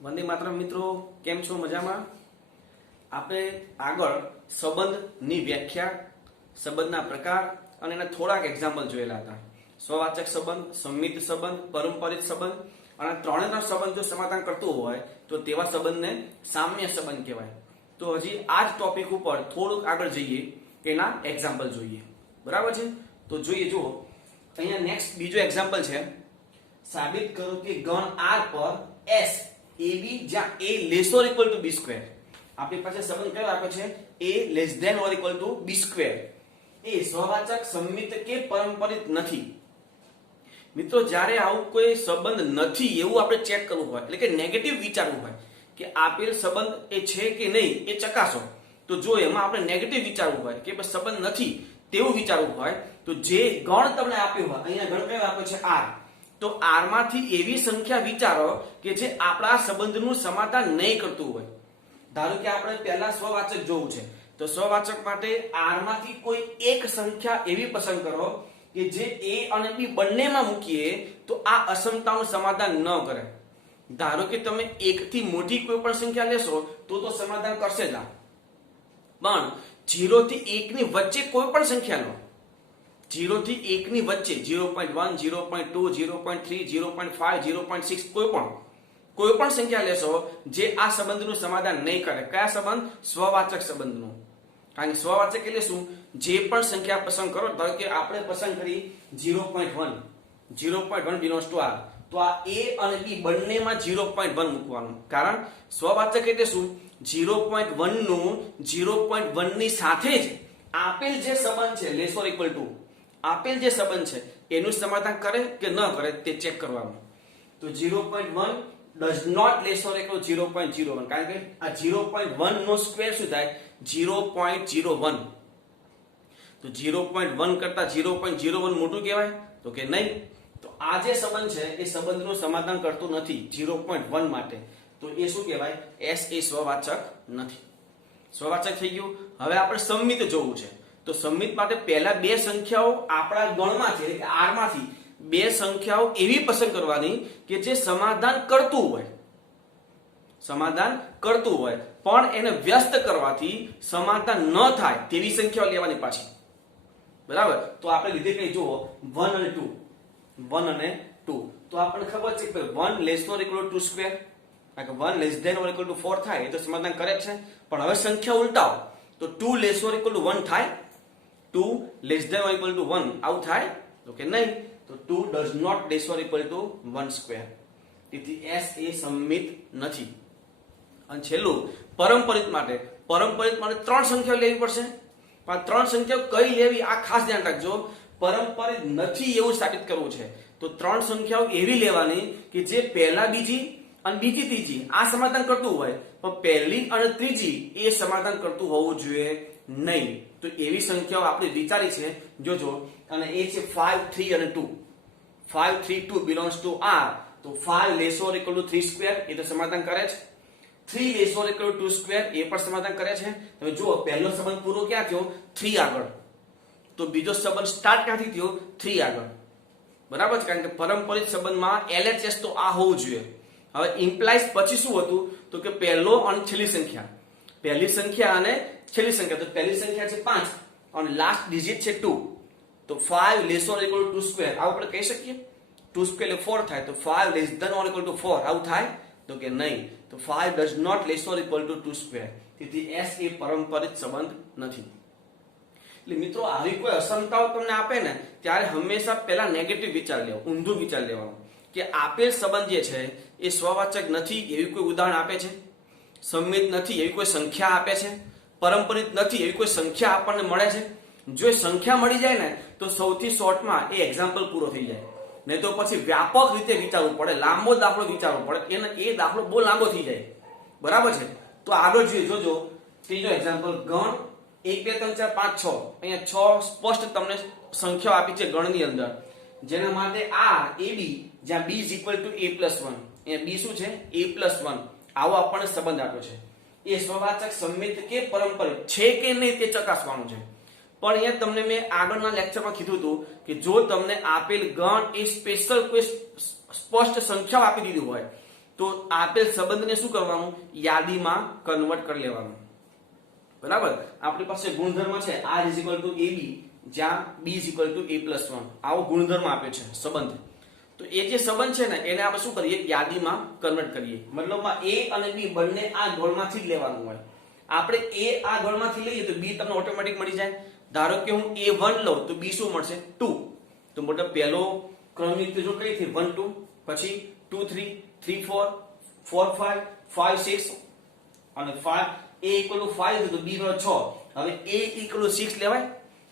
વંદે માતરમ મિત્રો, કેમ છો? મજામાં? આપણે આગળ સંબંધની વ્યાખ્યા, સંબંધના પ્રકાર અને એના થોડાક એક્ઝામ્પલ જોયેલા હતા. સ્વવાચક સંબંધ, સંમિત સંબંધ, પરંપરિત સંબંધ અને ત્રણેયનો સંબંધ જો સમાધાન કરતું હોય તો તેવા સંબંધને સામ્ય સંબંધ કહેવાય. તો હજી આ જ ટોપિક ઉપર થોડુંક આગળ જઈએ, એના એક્ઝામ્પલ જોઈએ. બરાબર છે? તો જોઈએ, જુઓ અહીંયા નેક્સ્ટ બીજો એક્ઝામ્પલ છે. સાબિત કરો કે ગણ R પર S AB જ્યાં A less or equal to B square. આપણી પાસે સંબંધ કયો આપ્યો છે? A less than or equal to B square. એ સ્વવાચક, સંમિત કે પરંપરિત નથી. મિત્રો, જ્યારે આવું કોઈ સંબંધ નથી એવું આપણે ચેક કરવું હોય, એટલે કે નેગેટિવ વિચારવું હોય કે આપેલ સંબંધ એ છે કે નહીં એ ચકાસો. તો જો એમાં આપણે નેગેટિવ વિચારવું હોય કે સંબંધ નથી તેવું વિચારવું હોય તો જે ગણ તમને આપ્યો હોય, અહીંયા ગણ કયો આપ્યો છે? R. તો R માંથી એવી સંખ્યા વિચારો કે જે આપણા સંબંધનું સમાધાન નહીં કરતું હોય. ધારો કે આપણે પહેલા સ્વવાચક જોવું છે, તો સ્વવાચક માટે R માંથી કોઈ એક સંખ્યા એવી પસંદ કરો કે જે A અને B બંનેમાં મૂકીએ તો આ અસમતાનું સમાધાન ન કરે. ધારો કે તમે એકથી મોટી કોઈ પણ સંખ્યા લેશો તો સમાધાન કરશે જ. પણ 0 થી 1 ની વચ્ચે કોઈ પણ સંખ્યા લો, 0 થી 1 ની વચ્ચે 0.1, 0.2, 0.3, 0.5, 0.6 કોઈ પણ સંખ્યા લેશો જે આ સંબંધનું સમાધાન નહીં કરે. કયા સંબંધ? સ્વવાચક સંબંધનું. કારણ કે સ્વવાચક એટલે શું? જે પણ સંખ્યા પસંદ કરો, ધારો કે આપણે પસંદ કરી 0.1 બિલોંગ્સ ટુ R, તો આ A અને B બંનેમાં 0.1 મૂકવાનું. કારણ સ્વવાચક એટલે શું? 0.1 નું 0.1 ની સાથે જ આપેલ જે સંબંધ છે લેસ ઓર ઇક્વલ ટુ, આપેલ જે સંબંધ છે એનું સમાધાન કરે કે ન કરે તે ચેક કરવાનું. તો 0.1 does not less or equal 0.01, કારણ કે આ 0.1 નો સ્ક્વેર શું થાય? 0.01. તો 0.1 કરતા 0.01 મોટું કહેવાય? તો કે નહીં. તો આ જે સંબંધ છે એ સંબંધનું સમાધાન કરતું નથી 0.1 માટે. તો એ શું કહેવાય? S એ સ્વવાચક નથી. સ્વવાચક થઈ ગયું. હવે આપણે સંમિત જોવું છે. તો સંમિત માટે પહેલા બે સંખ્યાઓ આપણા ગણમાંથી, એટલે કે R માંથી બે સંખ્યાઓ એવી પસંદ કરવાની કે જે સમાધાન કરતું હોય પણ એને વ્યસ્ત કરવાથી સમાધાન ન થાય તેવી સંખ્યાઓ લેવાની પાછી. બરાબર? તો આપણે લીધે કઈ જુઓ 1 અને 2. 1 અને 2 તો આપણને ખબર છે કે 1 less or equal to 2 square, કારણ કે 1 less than or equal to 4 થાય એ તો સમાધાન કરે છે. પણ હવે સંખ્યા ઉલટાવો તો 2 લેસ ઓર ઇક્વલ ટુ 1 થાય? 2 less than or equal to 1 આવું થાય? તો કે નહીં. તો 2 does not less or equal to 1 square. તેથી S એ સંમિત નથી. અને છેલ્લું પરંપરિત માટે. પરંપરિત માટે ત્રણ સંખ્યાઓ લેવી પડશે. પણ ત્રણ સંખ્યાઓ કઈ લેવી આ ખાસ ધ્યાન રાખજો. પરંપરિત નથી એવું સાબિત કરવું છે તો ત્રણ સંખ્યાઓ એવી લેવાની કે જે પહેલા બીજી અને બીજી ત્રીજી આ સમાધાન કરતું હોય, પણ પહેલી અને ત્રીજી એ સમાધાન કરતું હોવું જોઈએ નહીં. તો એવી સંખ્યાઓ આપણે વિચારી છે, જોજો. અને એ છે 5, 3 અને 2. 5, 3, 2 belongs to R. તો 5 less or equal to 3 square એ તો સમાધાન કરે છે. 3 less or equal to 2 square એ પણ સમાધાન કરે છે. તમે જુઓ, પહેલો સંબંધ પૂરો ક્યાં થયો? 3 આગળ. તો બીજો સંબંધ સ્ટાર્ટ ક્યાંથી થયો? 3 આગળ. બરાબર છે? કારણ કે પરંપરિત સંબંધમાં LHS તો આ હોવું જોઈએ. હવે ઇમ્પ્લાઇઝ પછી શું હતું? તો કે પહેલો અને છેલ્લી સંખ્યા, પહેલી સંખ્યા અને છેલ્લી સંખ્યા. તો પહેલી સંખ્યા છે 5 અને લાસ્ટ ડિજિટ છે 2. તો 5 less or equal to 2 square આવું આપણે કહી શકીએ? 2 સ્ક્વેર એટલે 4 થાય. તો 5 less than or equal to 4 આવું થાય? તો કે નહીં. તો 5 does not less or equal to 2 square. તેથી S એ પરંપરિત સંબંધ નથી. એટલે મિત્રો, આવી કોઈ અસમતાઓ તમને આપે ને ત્યારે હંમેશા પહેલા નેગેટિવ વિચાર લેવો, ઊંધું વિચાર લેવાનું કે આપેલ સંબંધ જે છે એ સ્વવાચક નથી એવી કોઈ ઉદાહરણ આપે છે, સંમિત નથી એવી કોઈ સંખ્યા આપે છે, પરંપરિત નથી એવી કોઈ સંખ્યા આપણને મળે છે. જો એ સંખ્યા મળી જાય ને તો સૌથી શોર્ટમાં એ એક્ઝામ્પલ પૂરો થઈ જાય. નહીં તો પછી વ્યાપક રીતે વિચારવું પડે, લાંબો દાખલો વિચારવો પડે, એ દાખલો બહુ લાંબો થઈ જાય. બરાબર છે? તો આગળ જોઈએ, જોજો ત્રીજો એક્ઝામ્પલ. ગણ 1, 2, 3, 4, 5, 6. અહીંયા 6 સ્પષ્ટ તમને સંખ્યાઓ આપી છે ગણની અંદર, જેના માટે R, AB જ્યાં B is equal to A+1. અહીંયા B શું છે? A+1. આવો આપણને સંબંધ આપ્યો છે. એ સ્વવાચક, સંમિત કે પરંપરિત છે કે નહીં તે ચકાસવાનું છે. પણ અહીંયા તમને મેં આગળના લેક્ચરમાં કીધું હતું કે જો તમને આપેલ ગણ એ સ્પેશિયલ કોઈ સ્પષ્ટ સંખ્યાઓ આપી દીધી હોય તો આપેલ સંબંધને શું કરવાનું, યાદીમાં કન્વર્ટ કરી લેવાનું. બરાબર, આપણી પાસે ગુણધર્મ છે r = ab, જ્યાં b = a+1. આવો ગુણધર્મ આપ્યો છે સંબંધ. તો એ જે સંબંધ છે ને એને આપણે શું કરીએ, યાદીમાં કન્વર્ટ કરીએ. મતલબમાં a અને b બંને આ ગોળમાંથી જ લેવાનું હોય. આપણે a આ ગોળમાંથી લઈએ તો b તમને ઓટોમેટિક મળી જાય. ધારો કે હું a1 લઉં તો b શું મળશે, 2. તો મતલબ પહેલો ક્રમયુક્ત જોડ કઈ થી 1 2, પછી 2 3, 3 4, 4 5, 5 6 અને 5 a = 5 તો b = 6. હવે a = 6 લેવાય,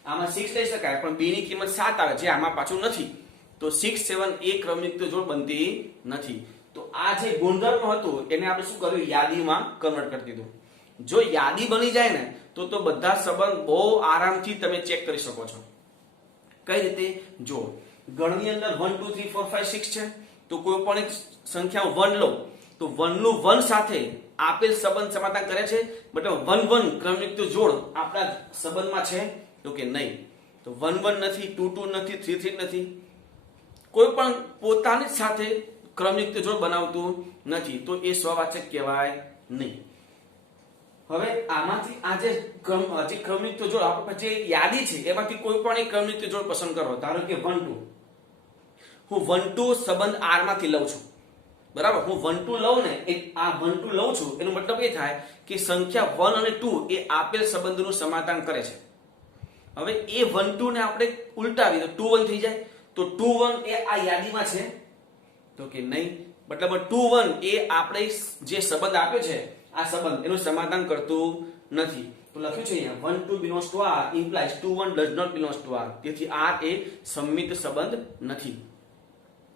આમાં 6 લઈ શકાય, પણ b ની કિંમત 7 આવે જે આમાં પાછું નથી. તો 6 7 એ ક્રમયુક્ત જોડ બનતી નથી. તો આ જે ગુણધર્મ હતું એને આપણે શું કર્યું, યાદીમાં કન્વર્ટ કરી દીધું. જો યાદી બની જાય ને તો બધા સંબંધ બહુ આરામથી તમે ચેક કરી શકો છો. કઈ રીતે, જો ગણની અંદર 1 2 3 4 5 6 છે, તો કોઈ પણ એક સંખ્યા 1 લો તો 1 નું 1 સાથે આપેલ સંબંધ સમાધાન કરે છે, મતલબ 1 1 ક્રમયુક્ત જોડ આપણા સંબંધમાં છે તો કે નહીં. તો 1 1 નથી, 2 2 નથી, 3 3 નથી. કોઈ પણ પોતાની સાથે ક્રમયુક્ત જોડ બનાવતું નથી તો એ સ્વવાચક કહેવાય નહીં. હવે આમાંથી આ જે ક્રમયુક્ત જોડ આપણે જે યાદી છે એમાંથી કોઈ પણ એક ક્રમયુક્ત જોડ પસંદ કરો. ધારો કે 1 2, હું 1 2 સંબંધ r માંથી લઉં છું. બરાબર, હું 1 2 લઉં ને, આ 1 2 લઉં છું એનો મતલબ એ થાય કે સંખ્યા 1 અને 2 એ આપેલ સંબંધનું સમાધાન કરે છે. હવે એ 1 2 ને આપણે ઉલટાવી તો 2 1 થઈ જાય. તો 2 1 એ આ યાદીમાં છે તો કે નહીં. મતલબ 2 1 એ આપણે જે સંબંધ આપ્યો છે આ સંબંધ એનું સમાધાન કરતું નથી. તો લખ્યું છે અહીંયા 1 2 belongs to r implies 2 1 does not belongs to r. તેથી r એ સંમિત સંબંધ નથી.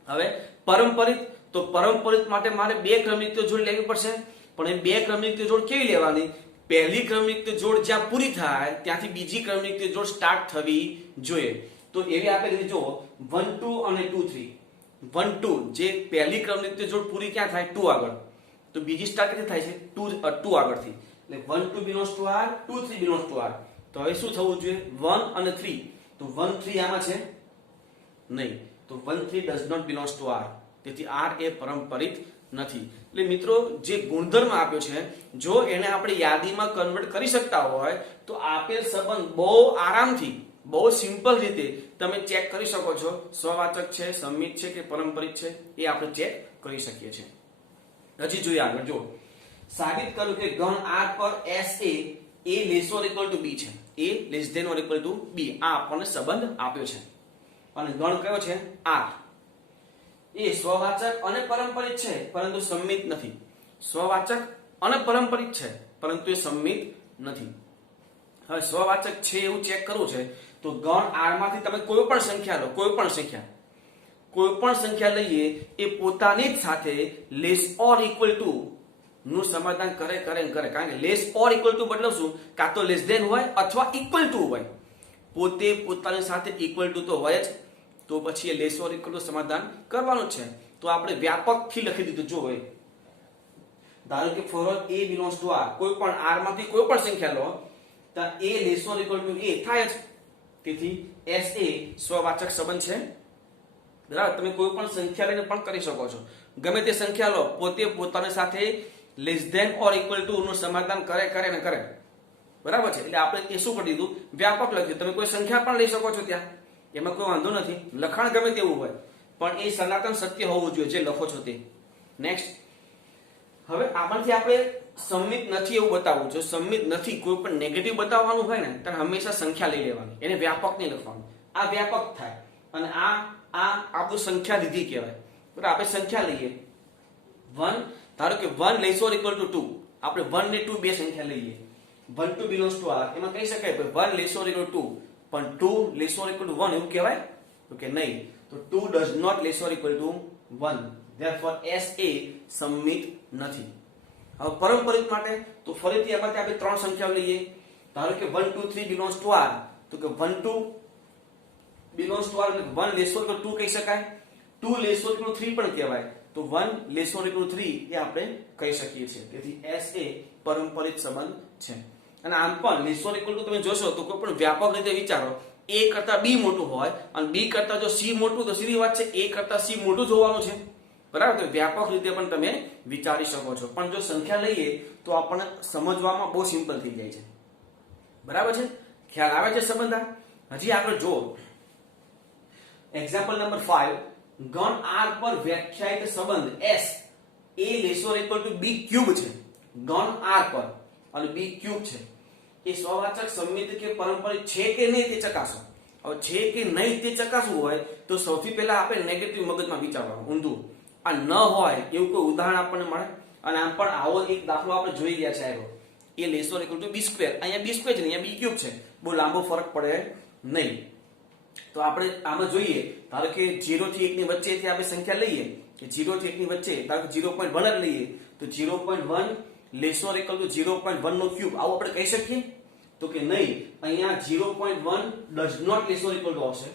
હવે પરંપરિત, તો પરંપરિત માટે મારે બે ક્રમયુક્ત જોડ લેવી પડશે. પણ એ બે ક્રમયુક્ત જોડ કેવી લેવાની, પહેલી ક્રમયુક્ત જોડ જ્યાં પૂરી થાય ત્યાંથી બીજી ક્રમયુક્ત જોડ સ્ટાર્ટ થવી જોઈએ. તો એવી આપેલી જો 1 2 અને 2 3. 1 2 જે પહેલી ક્રમયુક્ત જોડ પૂરી ક્યાં થાય, 2 આગળ. તો બીજી સ્ટાર્ટ ક્યાંથી થાય છે, 2 આગળથી. એટલે 1 2 belongs to r, 2 3 belongs to r. તો હવે શું થવું જોઈએ, 1 અને 3. તો 1 3 આમાં છે નહીં, તો 1 3 does not belongs to r. તેથી r એ પરંપરિત નથી. એટલે મિત્રો જે ગુણધર્મ આપ્યો છે જો એને આપણે યાદીમાં કન્વર્ટ કરી શકતા હોય તો આપેલ સંબંધ બહુ આરામથી, બહુ સિમ્પલ રીતે તમે ચેક કરી શકો છો સ્વવાચક છે, સંમિત છે કે પરંપરિત છે, એ આપણે ચેક કરી શકીએ છીએ. હજી જોઈએ આગળ, જો સાબિત કર્યું કે ગણ r પર sa a less or equal to b છે. a less than or equal to b આ આપણને સંબંધ આપ્યો છે અને ગણ કયો છે, r. એ સ્વવાચક અને પરંપરિત છે પરંતુ સંમિત નથી. સ્વવાચક અને પરંપરિત છે પરંતુ એ સંમિત નથી. હવે સ્વવાચક છે એવું ચેક કરવું છે તો ગણ r માંથી તમે કોઈ પણ સંખ્યા લો, કોઈ પણ સંખ્યા લઈએ એ પોતાની જ સાથે લેસ ઓર ઇક્વલ ટુ નું સમાધાન કરે. કારણ કે લેસ ઓર ઇક્વલ ટુ મતલબ શું, કાં તો લેસ ધેન હોય અથવા ઇક્વલ ટુ હોય. પોતે પોતાની સાથે ઇક્વલ ટુ તો હોય જ, તો પછી એ લેસ ઓર ઇક્વલ ટુ સમાધાન કરવાનું છે. તો આપણે વ્યાપક થી લખી દીધું. જો હોય ધારો કે for all a belongs to r, કોઈ પણ r માંથી કોઈ પણ સંખ્યા લો તો a less or equal to a થાય જ. તેથી sa સ્વવાચક સંબંધ છે. બરાબર, તમે કોઈ પણ સંખ્યા લઈને પણ કરી શકો છો. ગમે તે સંખ્યા લો, પોતે પોતાની સાથે less than or equal to નું સમાધાન કરે. બરાબર છે, એટલે આપણે એ શું કરી દીધું, વ્યાપક લખ્યું. તમે કોઈ સંખ્યા પણ લઈ શકો છો ત્યાં, એમાં કોઈ વાંધો નથી. લખાણ ગમે તેવું હોય પણ એ સનાતન સત્ય હોવું જોઈએ જે લખો છો તે. નેક્સ્ટ, હવે આમાંથી આપણે સંમિત નથી એવું બતાવવું. જો સંમિત નથી, કોઈ પણ નેગેટિવ બતાવવાનું હોય ને ત્યારે હંમેશા સંખ્યા લઈ લેવાની, એને વ્યાપક નહીં લખવાનું. આ વ્યાપક થાય અને આ આપણું સંખ્યા લીધી કહેવાય. બરાબર, આપણે સંખ્યા લઈએ 1, ધારો કે 1 લેસ ઓર ઇક્વલ ટુ 2. આપણે 1 ને 2 બે સંખ્યા લઈએ. 1 2 belongs to r. એમાં કહી શકાય 1 લેસ ઓર ઇક્વલ ટુ 2 પણ 2 લેસ ઓર ઇક્વલ ટુ 1 એવું કહેવાય તો કે નહીં. તો 2 does not less or equal to 1. therefore sa સંમિત નથી. હવે પરંપરિત માટે તો ફરીથી એમાંથી આપણે ત્રણ સંખ્યાઓ લઈએ. ધારો કે 1 2 3 belongs to r. તો કે 1 2 belongs to r એટલે 1 લેસ ઓર ઇક્વલ ટુ 2 કહી શકાય, 2 લેસ ઓર ઇક્વલ ટુ 3 પણ કહેવાય. તો 1 લેસ ઓર ઇક્વલ ટુ 3 એ આપણે કહી શકીએ છીએ. તેથી sa પરંપરિત સંબંધ છે. અને આમ પણ લેસ ઓર ઇક્વલ ટુ તમે જોશો તો કોઈ પણ વ્યાપક રીતે વિચારો, a કરતા b મોટું હોય અને b કરતા જો c મોટું, તો સીધી વાત છે a કરતા c મોટું જ હોવાનું છે. બરાબર. તો વ્યાપક રીતે પણ તમે વિચારી શકો છો, પણ જો સંખ્યા લઈએ તો આપણને સમજવામાં બહુ સિમ્પલ થઈ જાય છે. બરાબર છે, ખ્યાલ આવે છે સંબંધ? હજી આગળ જુઓ, એક્ઝામ્પલ નંબર 5, ગણ R પર વ્યાખ્યાયિત સંબંધ s a ≤ b ક્યુબ છે. ગણ R પર અને b ક્યુબ છે, એ સ્વવાચક, સંમિત કે પારંપરિક છે કે નહીં તે ચકાસો. હવે છે કે નહીં તે ચકાસવું હોય તો સૌથી પહેલા આપણે નેગેટિવ મગજમાં વિચારવાનું, ઊંધું. આ ન હોય એવું કોઈ ઉદાહરણ આપણને મળે? અને આમ પણ આવો એક દાખલો આપણે જોઈ ગયા છે, આવ્યો a ≤ b સ્ક્વેર. અહીંયા b સ્ક્વેર છે, અહીંયા b ક્યુબ છે, બહુ લાંબો ફરક પડે નહીં. તો આપણે આમાં જોઈએ, ધારો કે 0 થી 1 ની વચ્ચેથી આપણે સંખ્યા લઈએ કે 0 થી 1 ની વચ્ચે ધારો કે 0.1 જ લઈએ તો 0.1 ≤ 0.1 નો ક્યુબ, આવું આપણે કહી શકીએ? તો કે નહીં. અહીંયા 0.1 ડઝ નોટ ≤ આવશે.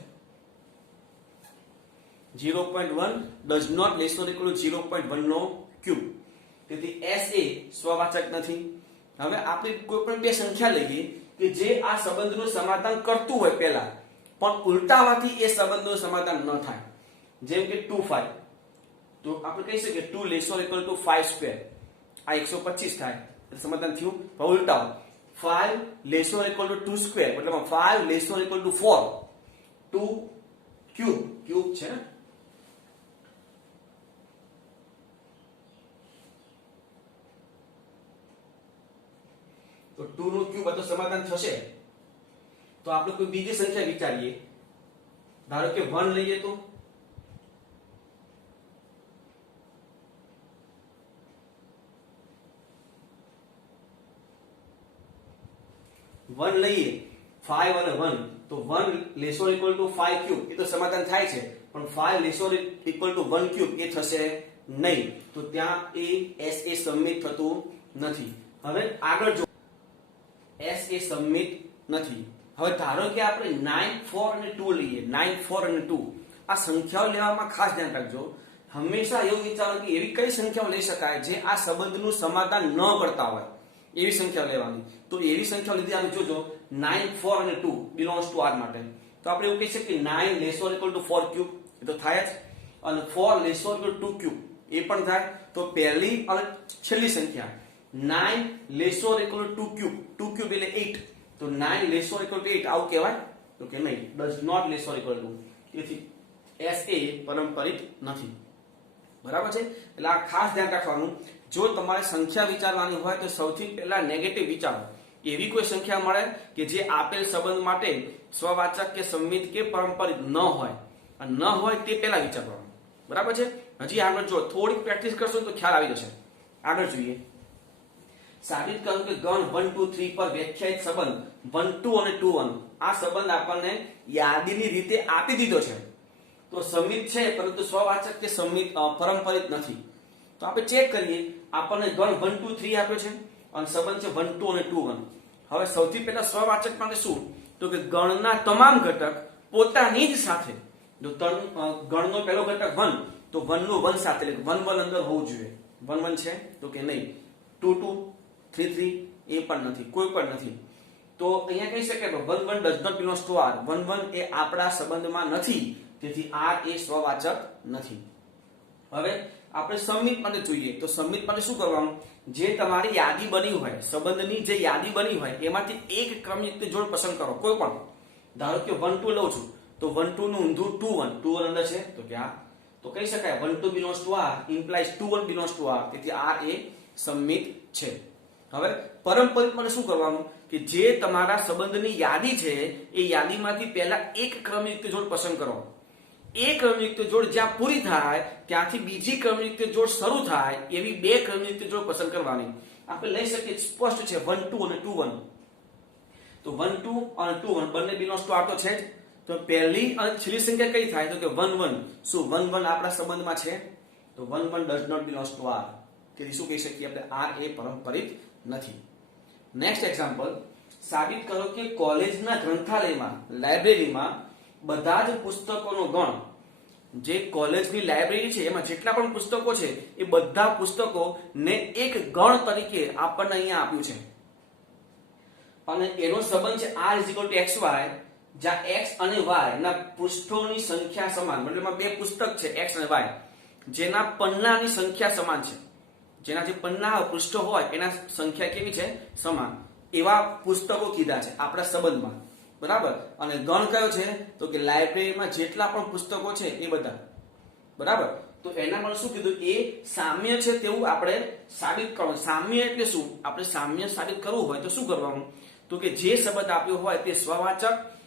0.1 ડઝ નોટ ≤ 0.1 નો ક્યુબ. તેથી s એ સ્વવાચક નથી. હવે આપણે કોઈ પણ બે સંખ્યા લઈએ કે જે આ સંબંધનું સમાધાન કરતું હોય પહેલા, પણ ઉલટાવાથી એ સંબંધનું સમાધાન ન થાય. જેમ કે 2 5, તો આપણે કહી શકીએ 2 ≤ 5 સ્ક્વેર, આ 125 થાય, એટલે સમાધાન થયું. હવે ઉલટાવો, 5 ≤ 2 સ્ક્વેર, મતલબ 5 ≤ 4, 2 ક્યુબ, ક્યુબ છે ને, તો 2 નું ક્યુબ તો સમાધાન થશે. તો આપણે કોઈ બીજી સંખ્યા વિચારીએ, ધારો કે 1 લઈએ તો 1 લઈએ, 5 અને 1, તો 1 ≤ 5 ક્યુબ એ તો સમાધાન થાય છે, પણ 5 ≤ 1 ક્યુબ એ થશે નહીં. તો ત્યાં એ s એ સંમિત થતું નથી. હવે આગળ જો s એ સંમિત નથી. હવે ધારો કે આપણે 9 4 અને 2 લઈએ, 9 4 અને 2, આ સંખ્યાઓ લેવામાં ખાસ ધ્યાન રાખજો. હંમેશા એવું વિચારો કે એવી કઈ સંખ્યાઓ લઈ શકાય જે આ સંબંધનું સમાધાન ન કરતા હોય, એવી સંખ્યા લેવાની. તો એવી સંખ્યાઓ લીધી આપણે જોજો, 9 4 અને 2 બિલોંગ્સ ટુ R માટે. તો આપણે એવું કહી શકીએ 9 ≤ 4 ક્યુબ, એ તો થાય જ, અને 4 ≤ 2 ક્યુબ એ પણ થાય. તો પહેલી અને છેલ્લી સંખ્યા 9 ≤ 2 ક્યુબ, 2 ક્યુબ એટલે 8, તો 9 ≤ 8 આવું કહેવાય? તો કે નહીં, ડઝ નોટ ≤ 2. તેથી s એ પારંપરિક નથી. બરાબર છે, એટલે આ ખાસ ધ્યાન રાખવાનું. જો તમારે સંખ્યા વિચારવાની હોય તો સૌથી પહેલા નેગેટિવ વિચારો. એવી કોઈ સંખ્યા મળે કે જે આપેલ સંબંધ માટે સ્વવાચક કે સંમિત કે પારંપરિક ન હોય, અને ન હોય તે પહેલા વિચારવાનું. બરાબર છે. હજી આગળ જો થોડીક પ્રેક્ટિસ કરશો તો ખ્યાલ આવી જશે. આગળ જોઈએ, સાબિત કરો કે ગણ 1 2 3 પર વ્યાખ્યાયિત સંબંધ 1 2 અને 2 1, આ સંબંધ આપણને યાદીની રીતે આપી દીધો છે. તો સંમિત છે પરંતુ સ્વવાચક કે સંમિત પારંપરિક નથી. તો આપણે ચેક કરીએ, આપણને ગણ 1 2 3 આપ્યો છે અને સંબંધ છે 1 2 અને 2 1. હવે સૌથી પહેલા સ્વવાચક માટે શું? તો કે ગણના તમામ ઘટક પોતાની જ સાથે. જો ગણનો પહેલો ઘટક 1, તો 1 નું 1 સાથે, એટલે 1 1 અંદર હોવું જોઈએ. 1 1 છે? તો કે નહીં. 2 2 3 3 એ પણ નથી, કોઈ પણ નથી. તો અહીંયા કહી શકાય કે 1 1 does not belongs to R. 1 1 એ આપણા સંબંધમાં નથી, તેથી R એ સ્વવાચક નથી. હવે આપણે સંમિત માટે જોઈએ, તો સંમિત માટે શું કરવાનું? જે તમારી યાદી બની હોય, સંબંધની જે યાદી બની હોય એમાંથી એક ક્રમયુક્ત જોડ પસંદ કરો, કોઈ પણ. ધારો કે 1 2 લઉં છું, તો 1 2 નું ઊંધું 2 1, 2 1 અંદર છે, તો કે આ. તો કહી શકાય 1 2 belongs to R implies 2 1 belongs to R, તેથી R એ સંમિત છે. હવે પારંપરિક માટે શું કરવાનું? કે જે તમારા સંબંધની યાદી છે એ યાદીમાંથી પહેલા એક ક્રમયુક્ત જોડ પસંદ કરો. એ ક્રમયુક્ત જોડ જ્યાં પૂરી થાય ત્યાંથી બીજી ક્રમયુક્ત જોડ શરૂ થાય એવી બે ક્રમયુક્ત જોડ પસંદ કરવાની. આપણે લઈ શકીએ, સ્પષ્ટ છે, 1 2 અને 2 1. તો 1 2 અને 2 1 બંને બિલોંગ્સ ટુ R તો છે જ. તો પહેલી અને છેલ્લી સંખ્યા કઈ થાય? તો કે 1 1. શું 1 1 આપણા સંબંધમાં છે? તો 1 1 does not belongs to R. તેથી શું કહી શકીએ આપણે? R એ પારંપરિક નથી. નેક્સ્ટ એક્ઝામ્પલ, સાબિત કરો કે કોલેજના ગ્રંથાલયમાં, લાઇબ્રેરીમાં બધા જ પુસ્તકોનો ગણ, જે કોલેજની લાઇબ્રેરી છે એમાં જેટલા પણ પુસ્તકો છે એ બધા પુસ્તકોને એક ગણ તરીકે આપણને અહીંયા આપ્યું છે. અને એનો સંબંધ છે R = XY, જ્યાં X અને Y ના પૃષ્ઠોની સંખ્યા સમાન, મતલબ બે પુસ્તક છે X અને Y, જેના પન્નાની સંખ્યા સમાન છે, જેના જે પન્ના પૃષ્ઠો હોય એના સંખ્યા કેવી છે, સમાન, એવા પુસ્તકો કીધા છે આપણા સંબંધમાં, બરાબર. અને ગણ કયો છે, તો કે લાઇબ્રેરીમાં જેટલા પણ પુસ્તકો છે એ બધા, બરાબર. તો એના પર શું કીધું, એ સામ્ય છે તેવું આપણે સાબિત કરવાનું. સામ્ય એટલે શું, આપણે સામ્ય સાબિત કરવું હોય તો શું કરવાનું, તો કે જે સંબંધ આપ્યો હોય તે સ્વવાચક,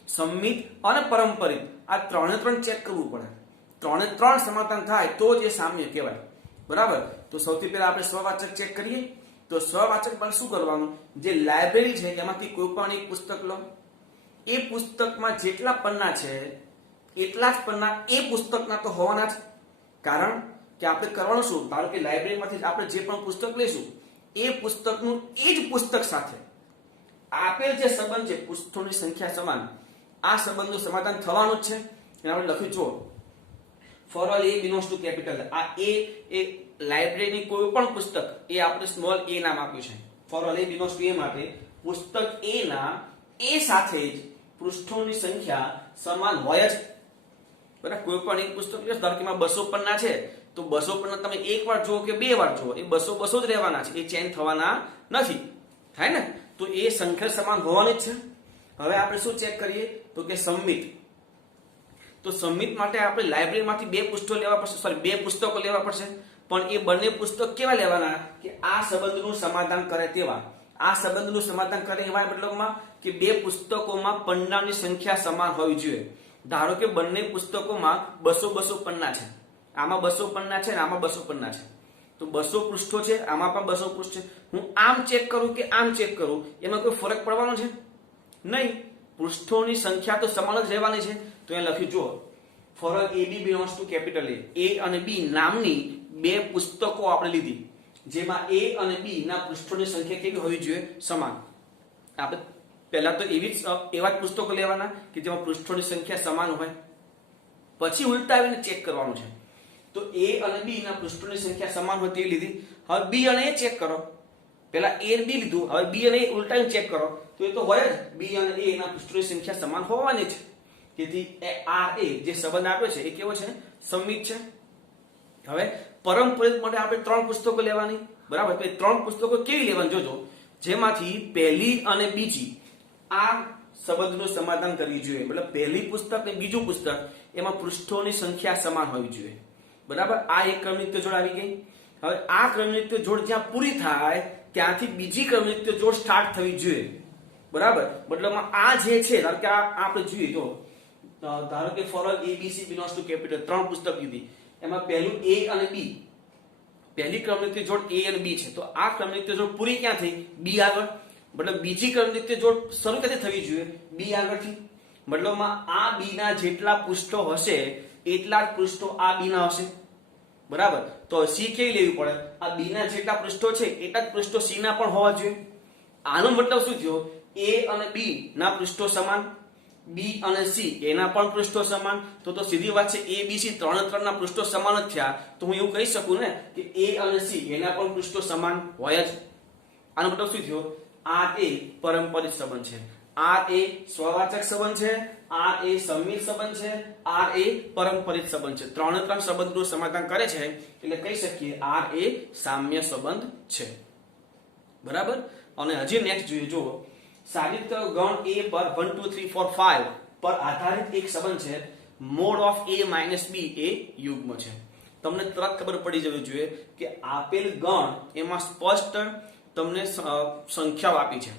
સંમિત અને પરંપરિત, આ ત્રણે ચેક કરવું પડે. ત્રણ સમાધાન થાય તો જ એ સામ્ય કહેવાય, બરાબર. તો સૌથી પહેલા આપણે સ્વવાચક ચેક કરીએ. તો સ્વવાચક પર શું કરવાનું, જે લાઇબ્રેરી છે એમાંથી કોઈ પણ એક પુસ્તક લો, એ પુસ્તકમાં જેટલા પન્ના છે એટલા જ પન્ના એ પુસ્તકના તો હોવાના જ. કારણ કે આપણે કરવાનું શું, ધારો કે લાઇબ્રેરીમાંથી આપણે જે પણ પુસ્તક લઈશું એ પુસ્તકનું એ જ પુસ્તક સાથે આપેલ જે સંબંધ છે, પૃષ્ઠોની સંખ્યા સમાન, આ સંબંધનું સમાધાન થવાનું જ છે. એને આપણે લખ્યું જો four all A belongs to capital. આ એ લાઇબ્રેરીની કોઈ પણ પુસ્તક, એ આપણે સ્મોલ એ નામ આપ્યું છે. For all A belongs to A માટે પુસ્તક એ ના એ સાથે જ પૃષ્ઠોની સંખ્યા સમાન હોય જ, બરાબર. કોઈ પણ એક પુસ્તક લો, ધારો કે 200 પન્ના છે, તો 200 પન્ના તમે એક વાર જુઓ કે બે વાર જુઓ, એ 200 જ રહેવાના છે, એ ચેન્જ થવાના નથી, થાય ને. તો એ સંખ્યા સમાન હોવાની જ છે. હવે આપણે શું ચેક કરીએ, તો કે સંમિત. તો સંમિત માટે આપણે લાઇબ્રેરીમાંથી બે પુસ્તકો લેવા પડશે, બે પુસ્તકો લેવા પડશે, પણ એ બંને પુસ્તક કેવા લેવાના, કે આ સંબંધનું સમાધાન કરે તેવા. આ સંબંધનું સમાધાન કરે એવા મતલબમાં કે બે પુસ્તકોમાં પન્નાની સંખ્યા સમાન હોવી જોઈએ. ધારો કે બંને પુસ્તકોમાં 200 પન્ના છે, આમાં 200 પન્ના છે ને આમાં 200 પન્ના છે, તો 200 પૃષ્ઠો છે, આમાં પણ 200 પૃષ્ઠ છે. હું આમ ચેક કરું કે આમ ચેક કરું, એમાં કોઈ ફરક પડવાનો છે નહીં. પૃષ્ઠોની સંખ્યા તો સમાન જ રહેવાની છે. તો એ લખ્યું જો for A B belongs to capital A અને બી નામની બે પુસ્તકો આપણે લીધી, જેમાં એ અને બી ના પૃષ્ઠોની સંખ્યા કેવી હોવી જોઈએ, સમાન. આપણે પહેલા તો એવા જ પુસ્તકો લેવાના કે જેમાં પૃષ્ઠોની સંખ્યા સમાન હોય, પછી ઉલટાવીને ચેક કરવાનું છે. તો એ અને બી ના પૃષ્ઠોની સંખ્યા સમાન હોય તે લીધી. હવે બી અને એ ચેક કરો, પહેલા એ અને બી લીધું, હવે બી અને એ ઉલટાવીને ચેક કરો, તો એ તો હોય જ, બી અને એ ના પૃષ્ઠોની સંખ્યા સમાન હોવાની છે. તેથી આ એ જે સંબંધ આપ્યો છે એ કેવો છે, સંમિત છે. હવે પરંપરિત માટે આપણે 3 પુસ્તકો લેવાની, બરાબર. તો 3 પુસ્તકો કેવી લેવાની જોજો, જેમાંથી પહેલી અને બીજી આ સંબંધનું સમાધાન કરવી જોઈએ. મતલબ પહેલી પુસ્તક અને બીજું પુસ્તક એમાં પૃષ્ઠોની સંખ્યા સમાન હોવી જોઈએ, બરાબર. આ એક ક્રમયુક્ત જોડ આવી ગઈ. હવે આ ક્રમયુક્ત જોડ જ્યાં પૂરી થાય ત્યાંથી બીજી ક્રમયુક્ત જોડ સ્ટાર્ટ થવી જોઈએ, બરાબર. મતલબમાં આ જે છે, ધારો કે આપણે જોઈએ તો ધારો કે for all A B C belongs to capital, 3 પુસ્તક લીધી, એમાં પહેલું એ અને બી, પહેલી ક્રમયુક્ત જોડ એ અને બી છે, તો આ ક્રમયુક્ત જોડ પૂરી ક્યાં થઈ, બી આગળ. મતલબ બીજી ક્રમયુક્ત જોડ શરૂ ક્યાંથી થવી જોઈએ, બી આગળથી. મતલબમાં આ બી ના જેટલા પૃષ્ઠો હશે એટલા જ પૃષ્ઠો આ બી ના હશે, બરાબર. તો સી કેવી લેવી પડે, આ બી ના જેટલા પૃષ્ઠો છે એટલા જ પૃષ્ઠો સી ના પણ હોવા જોઈએ. આનો મતલબ શું થયો, એ અને બી ના પૃષ્ઠો સમાન, બી અને સી એના પણ પૃષ્ઠો સમાન. તો સીધી વાત છે, એ બી સી ત્રણ ના પૃષ્ઠો સમાન જ થયા, તો હું એવું કહી શકું ને કે એ અને સી એના પણ પૃષ્ઠો સમાન હોય જ. આનો મતલબ શું થયો, આ એ પરંપરિત સંબંધ છે, આ એ સ્વવાચક સંબંધ છે, આ એ સંમિત સંબંધ છે, આ એ પરંપરિત સંબંધ છે. 3 સંબંધનું સમાધાન કરે છે એટલે કહી શકીએ આ એ સામ્ય સંબંધ છે, બરાબર. અને હજી નેક્સ્ટ જોઈએ, જુઓ સાબિત કરો ગણ એ પર 1 2 3 4 5 પર આધારિત એક સંબંધ છે, મોડ ઓફ a - b એ યુગ્મ છે. તમને તરત ખબર પડી જવી જોઈએ કે આપેલ ગણ એમાં સ્પષ્ટ તમને સંખ્યાઓ આપી છે,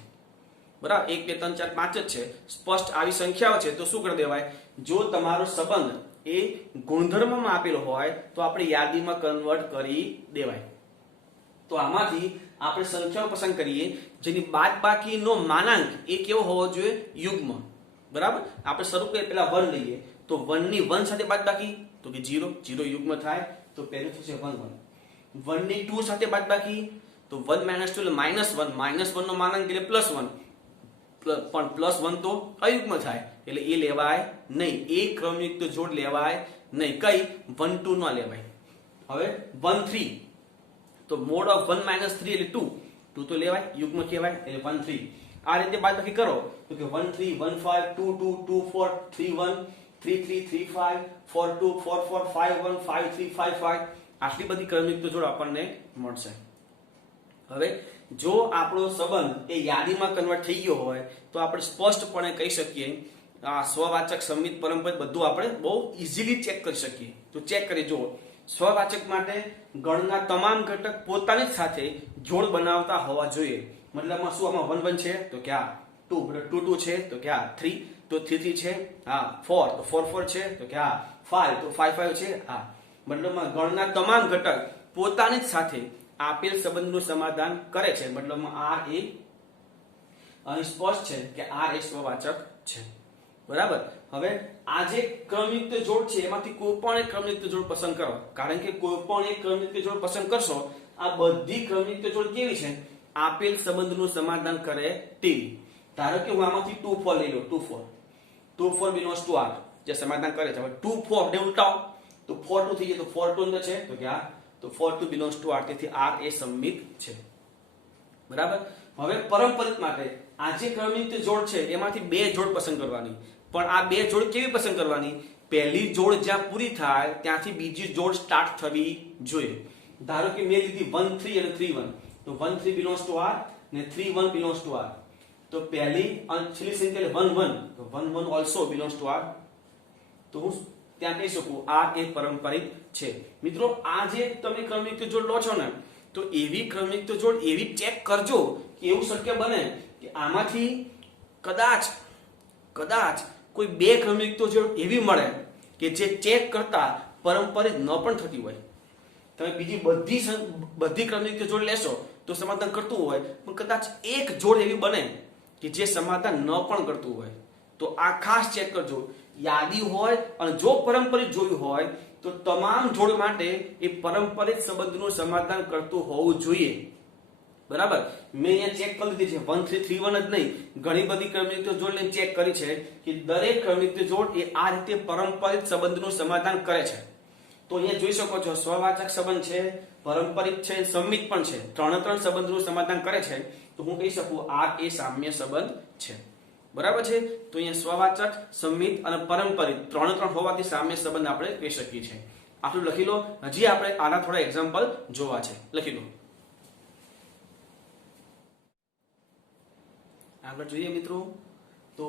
બરાબર. 1 2 3 4 5 જ છે, સ્પષ્ટ આવી સંખ્યાઓ છે, તો શું કરી દેવાય, જો તમારો સંબંધ એ ગુણધર્મમાં આપેલો હોય તો આપણે યાદીમાં કન્વર્ટ કરી દેવાય. તો આમાંથી આપણે સંખ્યાઓ પસંદ કરીએ જેની બાદબાકીનો માનાંક એ કેવો હોવો જોઈએ, યુગ્મ, બરાબર. આપણે શરૂ કરીએ પહેલા 1 લઈએ, તો 1 ની 1 સાથે બાદબાકી તો કે 0 0 યુગ્મ થાય, તો પહેલું થશે 1 1. 1 ની 2 સાથે બાદબાકી તો 1 - 2 એટલે -1 -1 નો માનાંક એટલે +1, પણ +1 તો અયુગ્મ થાય એટલે એ લેવાય નહીં, એ ક્રમયુક્ત જોડ લેવાય નહીં. કઈ 1 2 ન લેવાય. હવે 1 3, તો મોડ ઓફ 1 - 3 એટલે 2 2 તો લેવાય, યુગ્મ કહેવાય એટલે 1 3. આ રીતે બાદબાકી કરો તો કે 1 3 1 5 2 2 2 4 3 1 3 3 3 5 4 2 4 4 5 1 5 3 5 5. આટલી બધી ક્રમયુક્ત જોડ આપણને મળશે. હવે જો આપણો સંબંધ એ યાદીમાં કન્વર્ટ થઈ ગયો હોય તો આપણે સ્પષ્ટપણે કહી શકીએ આ સ્વવાચક, સંમિત, પરંપરિત બધું આપણે બહુ ઇઝીલી ચેક કરી શકીએ. તો ચેક કરી જુઓ. સ્વવાચક માટે ગણના તમામ ઘટક પોતાની જ સાથે જોડ બનાવતા હોવા જોઈએ. મતલબમાં શું આમાં 1 1 છે તો કે આ 2 2 2 છે તો કે આ 3 તો 3 3 છે, હા 4 તો 4 4 છે તો કે આ 5 તો 5 5 છે, હા. મતલબમાં ગણના તમામ ઘટક પોતાની જ સાથે આપેલ સંબંધનું સમાધાન કરે છે. મતલબમાં R એ અહીં સ્પષ્ટ છે કે R એ સ્વવાચક છે. બરાબર. હવે આ જે ક્રમયુક્ત જોડ છે એમાંથી કોઈ પણ એક ક્રમયુક્ત જોડ પસંદ કરો, કારણ કે કોઈ પણ એક ક્રમયુક્ત જોડ પસંદ કરશો આ બધી ક્રમયુક્ત જોડ કેવી છે? આપેલ સંબંધનું સમાધાન કરે તેવી. ધારો કે હું આમાંથી 2 4 લઈ લઉં. 2 4 belongs to R જે સમાધાન કરે છે. હવે 2 4 ને ઉલટાવો તો 4 2 થઈ જાય તો 4 2 અંદર છે તો કે આ તો 4 2 belongs to R. તેથી R એ સંમિત છે. બરાબર. હવે પરંપરિત માટે આ જે ક્રમયુક્ત જોડ છે એમાંથી બે જોડ પસંદ કરવાની. પણ આ બે જોડ કેવી પસંદ કરવાની? પહેલી જોડ જ્યાં પૂરી થાય ત્યાંથી બીજી જોડ સ્ટાર્ટ થવી જોઈએ. ધારો કે મેં લીધી 1 3 અને 3 1 તો 1 3 belongs to R ને 3 1 belongs to R. તો પહેલી અને છેલ્લી સંખ્યા 1 1 તો 1 1 also belongs to R. તો હું ત્યાં કહી શકું R એ પરંપરિત છે. મિત્રો આ જે તમે ક્રમયુક્ત જોડ લો છો ને તો એવી ક્રમયુક્ત જોડ એવી ચેક કરજો કે એવું શક્ય બને કે આમાંથી કદાચ કોઈ બે ક્રમયુક્ત જોડ એવી મળે કે જે ચેક કરતા પરંપરિત ન પણ થતી હોય. તમે બીજી બધી ક્રમયુક્ત જોડ લેશો તો સમાધાન કરતું હોય, પણ કદાચ એક જોડ એવી બને કે જે સમાધાન ન પણ કરતું હોય. તો આ ખાસ ચેક કરજો. યાદી હોય અને જો પરંપરિત જોયું હોય તો તમામ જોડ માટે એ પરંપરિત સંબંધનું સમાધાન કરતું હોવું જોઈએ. બરાબર. મેં અહીંયા ચેક કરી લીધી છે 1 3 3 1 જ નહીં, ઘણી બધી ક્રમયુક્ત જોડ લઈને ચેક કરી છે કે દરેક ક્રમયુક્ત જોડ એ આ રીતે પરંપરિત સંબંધનું સમાધાન કરે છે. તો અહીંયા જોઈ શકો છો સ્વવાચક સંબંધ છે, પરંપરિત છે, સંમિત પણ છે. ત્રણ સંબંધનું સમાધાન કરે છે. તો હું કહી શકું R એ સામ્ય સંબંધ છે. બરાબર છે. તો અહીંયા સ્વવાચક, સંમિત અને પરંપરિત ત્રણ હોવાથી સામ્ય સંબંધ આપણે કહી શકીએ છીએ. આટલું લખી લો. હજી આપણે આના થોડા એક્ઝામ્પલ જોવા છે. લખી લો. આગળ જોઈએ મિત્રો. તો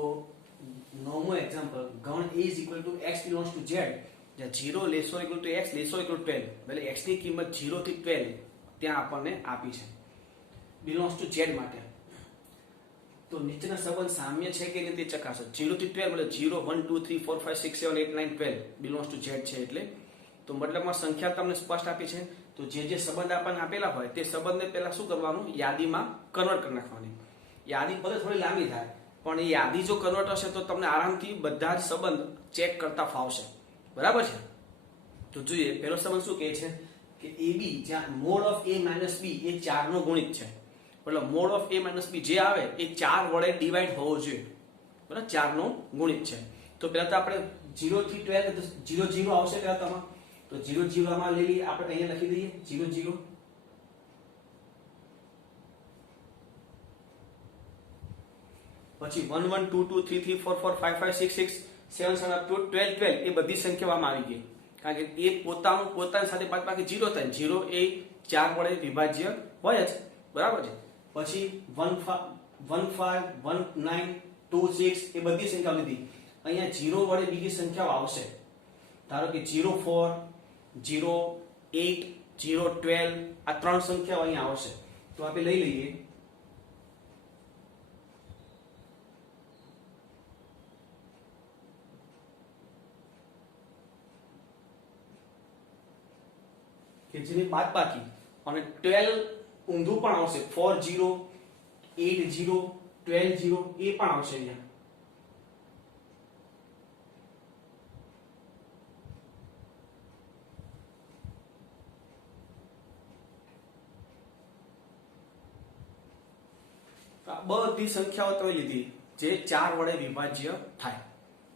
નવમો એક્ઝામ્પલ ગણ A is equal to x belongs to Z જ્યાં 0 less or equal to x less or equal to 12 એટલે x ની કિંમત 0 થી 12 ત્યાં આપણને આપી છે belongs to Z માટે. તો નીચેના સંબંધ સામ્ય છે કે નહીં તે ચકાસો. 0 થી 12 એટલે 0 1 2 3 4 5 6 7 8 9 12 belongs to Z છે એટલે. તો મતલબમાં સંખ્યા તમને સ્પષ્ટ આપી છે. તો જે સંબંધ આપણને આપેલા હોય તે સંબંધને પહેલા શું કરવાનું? યાદીમાં કન્વર્ટ કરી નાખવાની. યાદી ભલે થોડી લાંબી થાય પણ એ યાદી જો કન્વર્ટ હશે તો તમને આરામથી બધા જ સંબંધ ચેક કરતા ફાવશે. બરાબર છે. તો જોઈએ પહેલો સંબંધ શું કહે છે કે AB જ્યાં mode of A minus B એ 4 નો ગુણિત છે. મતલબ mode of A minus B જે આવે એ 4 વડે ડિવાઈડ હોવો જોઈએ. બરાબર. 4 નો ગુણિત છે. તો પહેલા તો આપણે 0 થી 12 0 0 આવશે પહેલા તમારે. તો 0 0 આમાં લઈ લઈએ આપણે અહીંયા લખી દઈએ 0 0. પછી 1 1 2 2 3 3 4 4 5 5 6 6 7 7 up to 12 12 એ બધી સંખ્યાઓમાં આવી ગઈ. કારણ કે એ પોતાની સાથે બાદબાકી 0 થાય. 0 એ 4 વડે વિભાજ્ય હોય જ. બરાબર છે. પછી 1 5 1 9 2 6 એ બધી સંખ્યાઓ લીધી. અહીંયા 0 વડે બીજી સંખ્યાઓ આવશે. ધારો કે 0 4 0 8 0 12 આ ત્રણ સંખ્યાઓ અહીંયા આવશે. તો આપણે લઈ લઈએ. કે જેની બાદબાકી અને 12 ઊંધું પણ આવશે. 4 0 8 0 12 0 એ પણ આવશે અહીંયા. બધી સંખ્યાઓ તમે લીધી જે 4 વડે વિભાજ્ય થાય.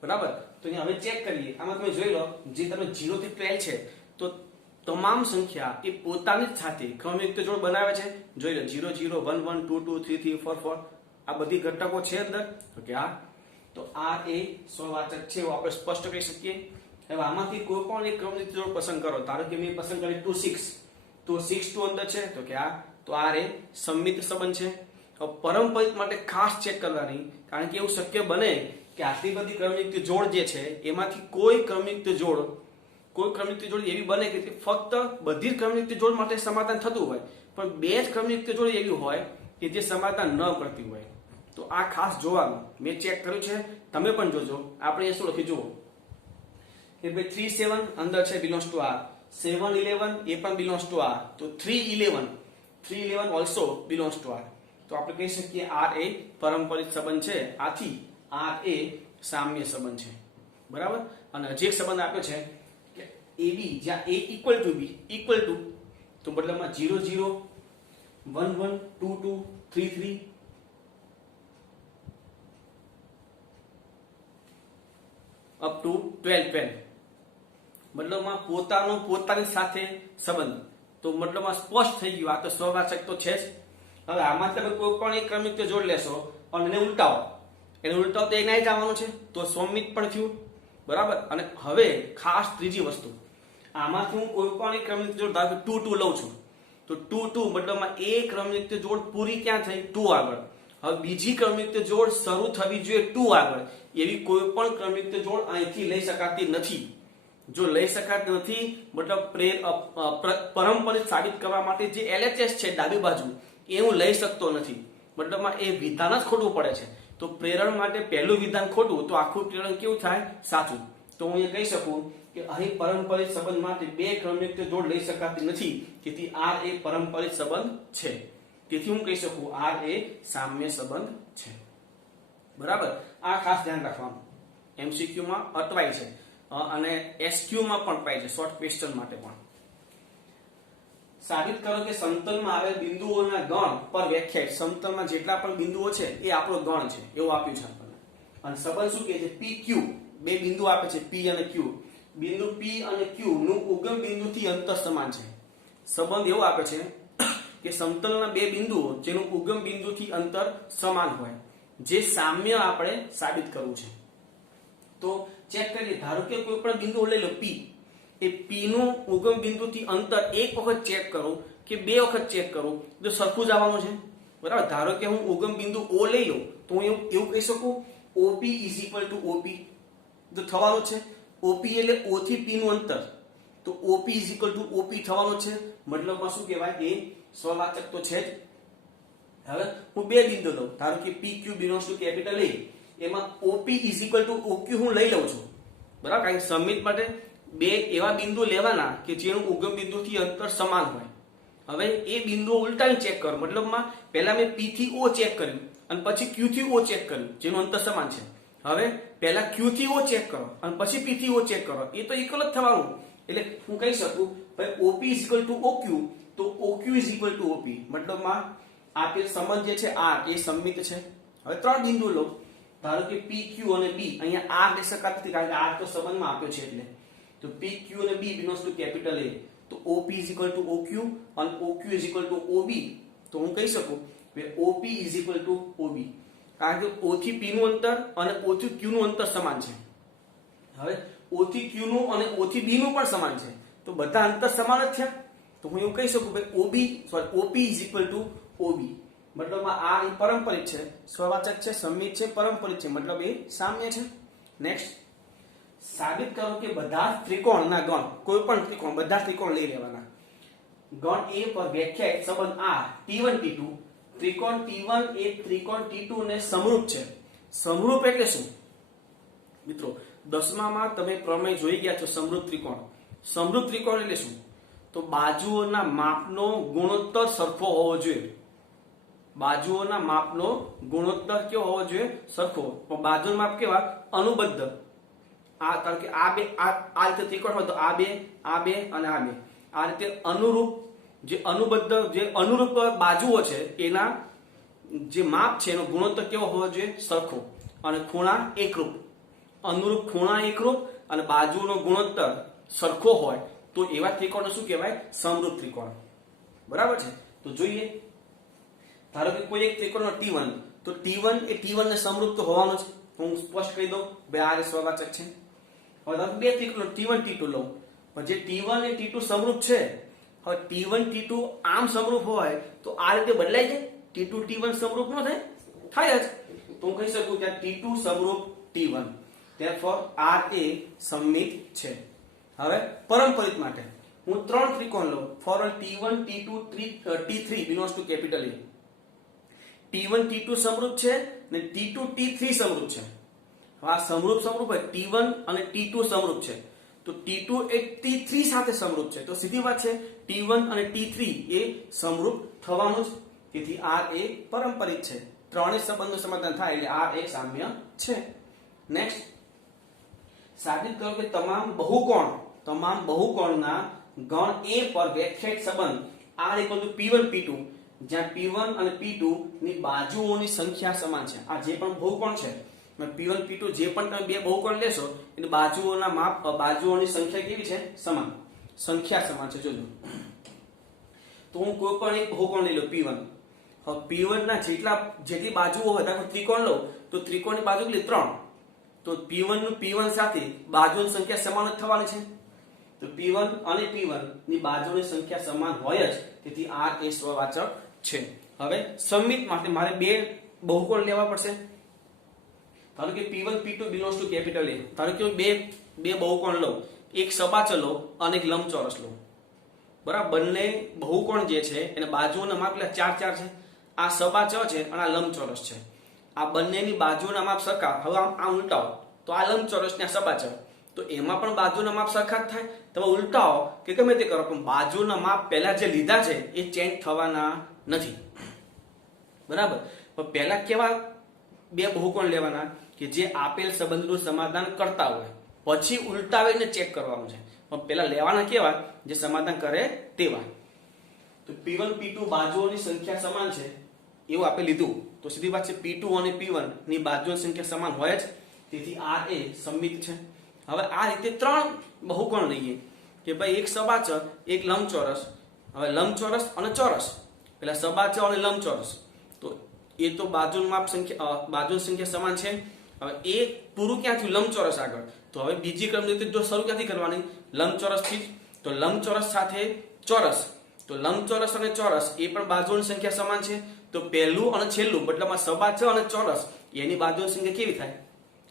બરાબર. તો અહીંયા હવે ચેક કરીએ. આમાં તમે જોઈ લો જે તમે 0 થી 12 છે તો તમામ સંખ્યા એ પોતાની જ સાથે ક્રમયુક્ત જોડ બનાવે છે. જોઈ લો 0 0 1 1 2 2 3 3 4 4 આ બધી ઘટકો છે અંદર. તો કે આ તો R એ સ્વવાચક છે એવું આપણે સ્પષ્ટ કહી શકીએ. હવે આમાંથી કોઈ પણ એક ક્રમયુક્ત જોડ પસંદ કરો. ધારો કે મેં પસંદ કરી 2 6, તો 6 2 અંદર છે તો કે આ રે સંમિત સંબંધ છે. હવે પરંપરિત માટે ખાસ ચેક કરવાની, કારણ કે એવું શક્ય બને કે આટલી બધી ક્રમયુક્ત જોડ જે છે એમાંથી કોઈ ક્રમયુક્ત જોડ એવી બને કે ફક્ત બધી જ ક્રમયુક્ત જોડ માટે સમાધાન થતું હોય, પણ બે જ ક્રમયુક્ત જોડ એવી હોય કે જે સમાધાન ન કરતી હોય. તો આ ખાસ જોવાનું, મેં ચેક કર્યું છે, તમે પણ જોજો. આપણે શું લખી જુઓ કે ભાઈ 3 7 અંદર છે બિલોંગ્સ ટુ R, 7 11 એ પણ બિલોંગ્સ ટુ R, તો 3 11 ઓલસો બિલોંગ્સ ટુ R. તો આપણે કહી શકીએ R એ પરંપરિત સંબંધ છે. આથી R એ સામ્ય સંબંધ છે. બરાબર. અને હજી એક સંબંધ આપ્યો છે કે AB જ્યાં A equal to B equal to, તો મતલબમાં 0 0 1 1 2 2 3 3 અપ ટુ 12 12, મતલબમાં પોતાની સાથે સંબંધ. તો મતલબમાં સ્પષ્ટ થઈ ગયું, આ તો સ્વવાચક તો છે જ. હવે આમાં તમે કોઈ પણ એક ક્રમયુક્ત જોડ લેશો અને એને ઉલટાવો તો એને જ આવવાનું છે, તો સંમિત પણ થયું. બરાબર. અને હવે ખાસ ત્રીજી વસ્તુ, આમાંથી હું કોઈ પણ એક ક્રમયુક્ત જોડ ધારો કે 2 2 લઉં છું, તો 2 2 મતલબમાં એ ક્રમયુક્ત જોડ પૂરી ક્યાં થઈ? 2 આગળ. હવે બીજી ક્રમયુક્ત જોડ શરૂ થવી જોઈએ 2 આગળ. એવી કોઈ પણ ક્રમયુક્ત જોડ અહીંથી લઈ શકાતી નથી. જો લઈ શકાતી નથી મતલબ પરંપરિત સાબિત કરવા માટે જે LHS છે ડાબી બાજુ એ હું લઈ શકતો નથી, મતલબમાં એ વિધાન જ ખોટું પડે છે. તો પ્રેરણ માટે પહેલું વિધાન ખોટું, તો આખું પ્રેરણ કેવું થાય? સાચું. તો હું એ કહી શકું કે અહીં પરંપરિત સંબંધ માટે બે ક્રમયુક્ત જોડ લઈ શકાતી નથી, તેથી R એ પરંપરિત સંબંધ છે. તેથી હું કહી શકું R એ સામ્ય સંબંધ છે. બરાબર. આ ખાસ ધ્યાન રાખવાનું, MCQ માં અટવાય છે અને SQ માં પણ પાય છે, શોર્ટ ક્વેશ્ચન માટે પણ. સાબિત કરો કે સમતલમાં આવેલ બિંદુઓના ગણ પર વ્યાખ્યાયિત, સમતલમાં જેટલા પણ બિંદુઓ છે એ આપણો ગણ છે એવું આપ્યું છે આપણને. અને સંબંધ શું કહે છે? PQ, બે બિંદુ આપે છે P અને Q. બિંદુ P અને Q નું ઉગમ બિંદુથી અંતર સમાન છે. સંબંધ એવો આપે છે કે સમતલના બે બિંદુઓ જેનું ઉગમ બિંદુથી અંતર સમાન હોય, જે સામ્ય આપણે સાબિત કરવું છે. તો ચેક કરીએ. ધારો કે કોઈ પણ બિંદુ લઈ લો P, એ P નું ઉગમ બિંદુથી અંતર એક વખત ચેક કરું કે બે વખત ચેક કરું તો સરખું જ આવવાનું છે. બરાબર. ધારો કે હું ઉગમ બિંદુ O લઈ લઉં તો હું એવું કહી શકું OP is equal to OP, તો થવાનું છે. OP એટલે O થી P નું અંતર, તો OP is equal to OP થવાનું છે. મતલબમાં શું કહેવાય? એ સ્વવાચક તો છે જ. હવે હું બે બિંદુ લઉં, ધારો કે PQ belongs to capital A, એમાં OP is equal to OQ હું લઈ લઉં છું. બરાબર. કારણ કે સંમિત માટે બે એવા બિંદુ લેવાના કે જેનું ઉગમ બિંદુથી અંતર સમાન હોય. હવે એ બિંદુઓ ઉલટાવી ચેક કરો, મતલબમાં પહેલા મેં P થી O ચેક કર્યું અને પછી Q થી O ચેક કર્યું જેનું અંતર સમાન છે. હવે પહેલા Q થી O ચેક કરો અને પછી P થી O ચેક કરો, એ તો ઇક્વલ જ થવાનું. એટલે હું કહી શકું ભાઈ OP is equal to OQ, તો OQ is equal to OP. મતલબમાં આપેલ સંબંધ જે છે R એ સંમિત છે. હવે ત્રણ બિંદુ લો, ધારો કે PQ અને B. અહીંયા R લઈ શકાતું નથી કારણ કે R તો સંબંધમાં આપ્યો છે એટલે. તો PQ અને B belongs to capital A, તો OP is equal to OQ અને OQ is equal to OB. તો હું કહી શકું કે OP is equal to OB, કારણ કે O થી P નું અંતર અને O થી Q નું અંતર સમાન છે. હવે O થી Q નું અને O થી B નું પણ સમાન છે, તો બધા અંતર સમાન જ થયા. તો હું એવું કહી શકું કે OP is equal to OB. મતલબમાં આ પરંપરિત છે, સ્વવાચક છે, સંમિત છે, પરંપરિત છે, મતલબ એ સામ્ય છે. નેક્સ્ટ, સાબિત કરો કે બધા ત્રિકોણના ગણ, કોઈ પણ ત્રિકોણ, બધા ત્રિકોણ લઈ લેવાના, ગણ A પર વ્યાખ્યાયિત સંબંધ R T1 T2, ત્રિકોણ T1 એ ત્રિકોણ T2 ને સમરૂપ છે. સમરૂપ એટલે શું મિત્રો? 10માં તમે પ્રમેય જોઈ ગયા છો સમરૂપ ત્રિકોણ. સમરૂપ ત્રિકોણ એટલે શું? તો બાજુઓના માપનો ગુણોત્તર સરખો હોવો જોઈએ. બાજુઓના માપનો ગુણોત્તર કેવો હોવો જોઈએ? સરખો. પણ બાજુનું માપ કેવા? અનુબદ્ધ. આ કારણ કે આ બે આ રીતે ત્રિકોણ હોય તો આ બે અને આ બે આ રીતે અનુરૂપ, જે અનુરૂપ બાજુઓ છે એના જે માપ છે એનો ગુણોત્તર કેવો હોવો જોઈએ? સરખો. અને ખૂણા એકરૂપ. અનુરૂપ ખૂણા એકરૂપ અને બાજુનો ગુણોત્તર સરખો હોય તો એવા ત્રિકોણને શું કહેવાય? સમરૂપ ત્રિકોણ. બરાબર છે. તો જોઈએ, ધારો કે કોઈ એક ત્રિકોણનો T1, તો T1 એ T1 ને સમરૂપ તો હોવાનો જ. હું સ્પષ્ટ કહી દઉં, બે આ સ્વવાચક છે. હવે તમે બે ત્રિકોણ T1 T2 લો, પણ જે T1 અને T2 સમરૂપ છે, હવે T1 T2 આમ સમરૂપ હોય તો આ રીતે બદલાય છે? T2 T1 સમરૂપ ન થાય? થાય જ. તો હું કહી શકું કે T2 સમરૂપ T1, therefore RA સમમિત છે. હવે પરંપરિત માટે હું ત્રણ ત્રિકોણ લઉં, for T1 T2 T3 belongs to capital A. T1 T2 સમરૂપ છે ને T2 T3 સમરૂપ છે. આ સમરૂપ હોય T1 અને T2 સમરૂપ છે, તો T2 એ T3 સાથે સમરૂપ છે, તો સીધી વાત છે T1 અને T3 એ સમરૂપ થવાનું જ. તેથી R એ પરંપરિત છે. ત્રણેય સંબંધનું સમાધાન થાય એટલે R એ સામ્ય છે. નેક્સ્ટ, સાબિત કરો કે તમામ બહુકોણના ગણ A પર વ્યાખ્યાયિત સંબંધ R P1 P2, જ્યાં P1 અને P2 ની બાજુઓની સંખ્યા સમાન છે. આ જે પણ બહુકોણ છે, P1 P2 જે પણ તમે બે બહુકોણ લેશો એની બાજુઓની સંખ્યા કેવી છે? સમાન. સંખ્યા સમાન છે. જોજો, તો હું કોઈ પણ એક બહુકોણ લઈ લઉં P1. હવે P1 ના જેટલી બાજુઓ હોય, દાખલા ત્રિકોણ લઉં તો ત્રિકોણની બાજુ કેટલી? 3. તો P1 નું P1 સાથે બાજુઓની સંખ્યા સમાન જ થવાની છે. તો P1 અને P1 ની બાજુઓની સંખ્યા સમાન હોય જ, તેથી R એ સ્વવાચક છે. હવે સમમિત માટે મારે બે બહુકોણ લેવા પડશે. ધારો કે P1 P2 belongs to capital A. ધારો કે બે બહુકોણ લઉં, એક સબાચર લો અને એક લંબચોરસ લો. બરાબર, બંને બહુકોણ જે છે એને બાજુઓના માપ એટલે 4 4 છે. આ સબાચર છે અને આ લંબચોરસ છે. આ બંનેની બાજુઓના માપ સરખા. હવે આમ ઉલટાવો તો આ લંબચોરસ ને આ સબાચર, તો એમાં પણ બાજુના માપ સરખા જ થાય. તમે ઉલટાવો કે ગમે તે કરો, પણ બાજુના માપ પહેલા જે લીધા છે એ ચેન્જ થવાના નથી. બરાબર, પણ પહેલા કેવા બે બહુકોણ લેવાના કે જે આપેલ સંબંધનું સમાધાન કરતા હોય, પછી ઉલટાવીને ચેક કરવાનું છે. પણ પહેલા લેવાના કેવા? જે સમાધાન કરે તેવા. તો P1 P2 બાજુઓની સંખ્યા સમાન છે એવું આપણે લીધું, તો સીધી વાત છે P2 અને P1 ની બાજુઓની સંખ્યા સમાન હોય જ, તેથી R એ સમમિત છે. હવે આ રીતે ત્રણ બહુકોણ લઈએ કે ભાઈ એક સબાચર, એક લંબચોરસ. હવે લંબચોરસ અને ચોરસ, પેલા સબાચર અને લંબચોરસ, તો એ તો બાજુની સંખ્યા સમાન છે. હવે એ પૂરું ક્યાં થયું? લંબચોરસ આગળ. તો હવે બીજી ક્રમની રીતે જો શરૂ ક્યાંથી કરવાની? લંબચોરસથી જ. તો લંબચોરસ સાથે ચોરસ, તો લંબચોરસ અને ચોરસ એ પણ બાજુઓની સંખ્યા સમાન છે. તો પહેલું અને છેલ્લું મતલબમાં સબાચર અને ચોરસ એની બાજુઓની સંખ્યા કેવી થાય?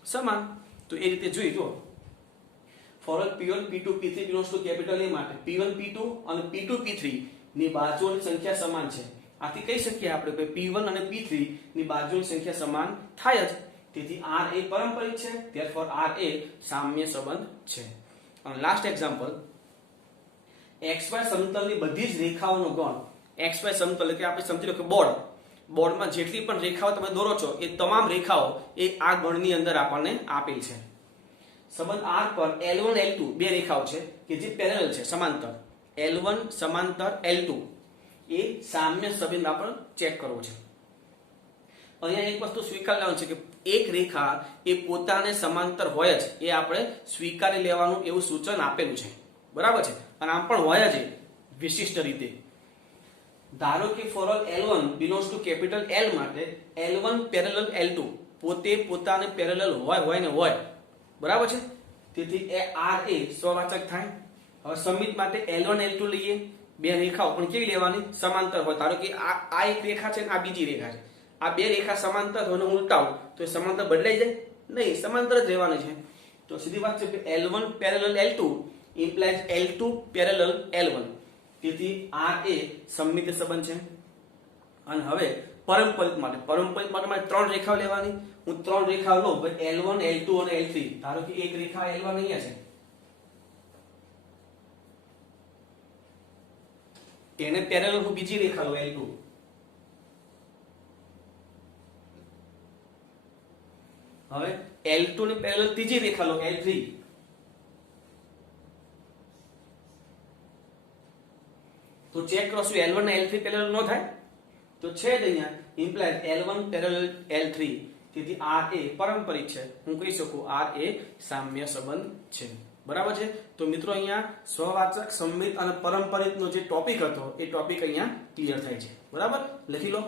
સમાન. તો એ રીતે જોઈ જુઓ. For P1 P2 P3 belongs to capital A માટે P1 P2 અને P2 P3 ની બાજુઓની સંખ્યા સમાન છે. આથી કહી શકીએ આપણે કે P1 અને P3 ની બાજુઓની સંખ્યા સમાન થાય જ, તેથી R એ પરંપરિત છે. therefore R એ સામ્ય સંબંધ છે. અને લાસ્ટ એક્ઝામ્પલ, XY સમતલની બધી જ રેખાઓનો ગણ. XY સમતલ એટલે આપણે સમજી લો કે બોર્ડમાં જેટલી પણ રેખાઓ તમે દોરો છો એ તમામ રેખાઓ એ આ ગણની અંદર આપણને આપેલ છે. સંબંધ R પર L1 L2 બે રેખાઓ છે કે જે પેરેલલ છે, સમાંતર. L1 સમાંતર L2 એ સામ્ય સંબંધ આપણે ચેક કરવો છે. અહીંયા એક વસ્તુ સ્વીકાર લેવાનું છે કે એક રેખા એ પોતાને સમાંતર હોય જ, એ આપણે સ્વીકારી લેવાનું એવું સૂચન આપેલું છે. બરાબર છે, અને આમ પણ હોય જ વિશિષ્ટ રીતે. ધારો કે for L1 belongs to capital L માટે L1 parallel L2 પોતાને પેરેલલ હોય. બરાબર છે, તેથી R એ સ્વવાચક થાય. હવે સમમિત માટે L1 L2 લઈએ. બે રેખાઓ પણ કેવી લેવાની? સમાંતર હોય. ધારો કે આ એક રેખા છે અને આ બીજી રેખા છે. આ બે રેખા સમાંતર હોય ને ઉલટાવું તો એ સમાંતર બદલાઈ જાય? નહીં, સમાંતર જ રહેવાની છે. તો સીધી વાત છે કે L1 parallel L2 implies L2 parallel L1, તેથી R એ સમમિત સંબંધ છે. અને હવે પરંપરિત માટે મારે ત્રણ રેખાઓ લેવાની. હું ત્રણ રેખાઓ લઉં, ભાઈ L1 L2 અને L3. ધારો કે એક રેખા L1 અહીંયા છે, એને પેરેલલ હું બીજી રેખા લઉં L2. હવે L2 ને પેરેલલ ત્રીજી રેખા લઉં L3. તો ચેક કરો શું L1 અને L3 પેરેલલ ન થાય? તો છે જ અહીંયા ઇમ્પ્લાય L1 પેરેલલ L3, તેથી R એ પરંપરિત છે. હું કહી શકું R એ સામ્ય સંબંધ છે. બરાબર છે. તો મિત્રો અહીંયા સ્વવાચક, સમમિત અને પરંપરિતનો જે ટોપિક હતો એ ટોપિક અહીંયા ક્લિયર થાય છે. બરાબર, લખી લો.